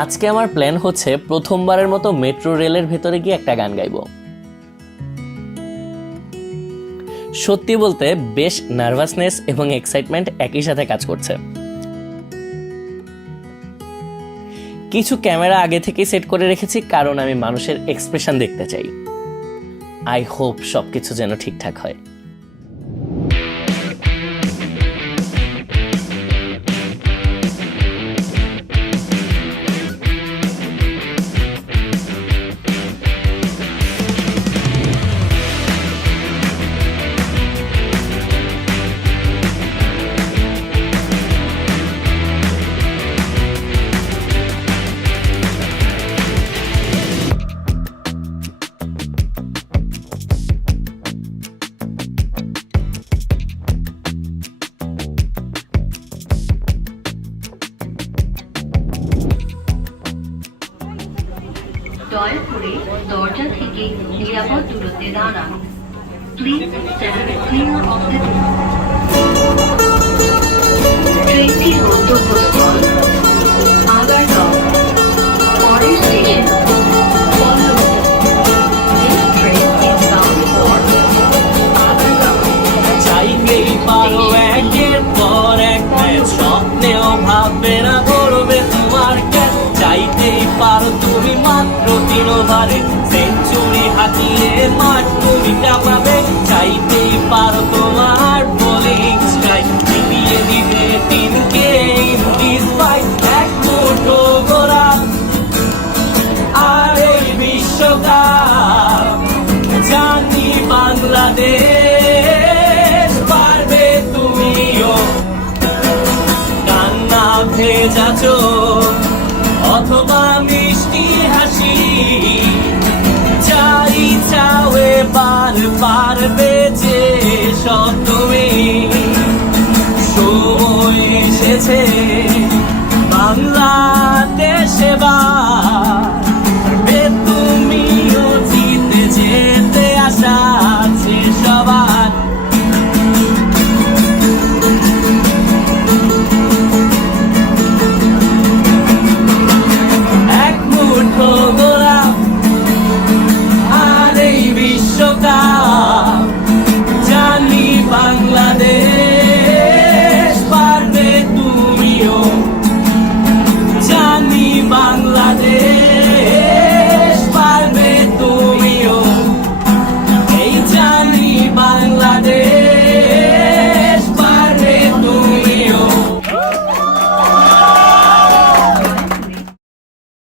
আজকে আমার প্ল্যান হচ্ছে প্রথমবারের মতো মেট্রো রেলের ভেতরে গিয়ে একটা গান গাইব। সত্যি বলতে বেশ নার্ভাসনেস এবং এক্সাইটমেন্ট একই সাথে কাজ করছে। কিছু ক্যামেরা আগে থেকেই সেট করে রেখেছি, কারণ আমি মানুষের এক্সপ্রেশন দেখতে চাই। আই হোপ সবকিছু যেন ঠিকঠাক হয়। দয়া করে দরজা থেকে নিরাপদ দূরত্বে দাঁড়ান। Please stand clear of the door. ট্রেনটির গন্তব্যস্থল আগারগাঁও, পরের station Pallabi. This train is bound for Agargaon. চাইতেই পারো একের পর এক ম্যাচ, স্বপ্নেও ভাববে না করবে তোমার ক্যাচ। চাইতেই পারো তুমি মাত্র 3 ওভারে সেঞ্চুরি হাঁকিয়ে মাঠ তুমি কাঁপাবে। চাইতেই পারো তোমার বোলিং স্ট্রাইক জিতিয়ে দিবে টিমকে ইন দিস ফাইট। এক মুঠো গোড়া আর এই বিশ্বকাপ, জানি বাংলাদেশ পারবে তুমিও। কান্না ভেজা চোখ অথবা মিষ্টি হাসি, চাই চাওয়ে বার পারবে যে সব তুমি। সময় এসেছে